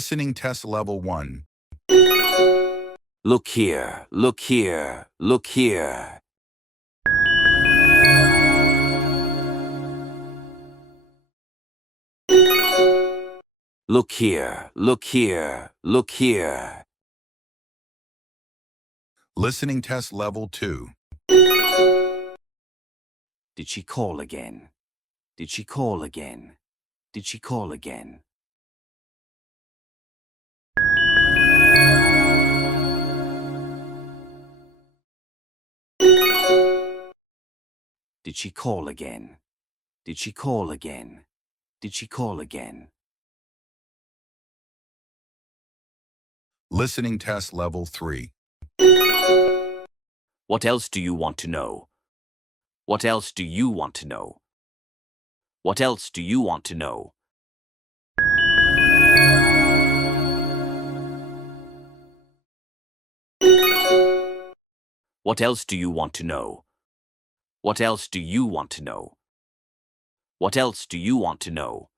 Listening test level 1. Look here, look here, look here. Look here, look here, look here. Listening test level 2. Did she call again? Did she call again? Did she call again? Did she call again? Did she call again? Did she call again? Listening test level 3. What else do you want to know? What else do you want to know? What else do you want to know? What else do you want to know? What else do you want to know? What else do you want to know?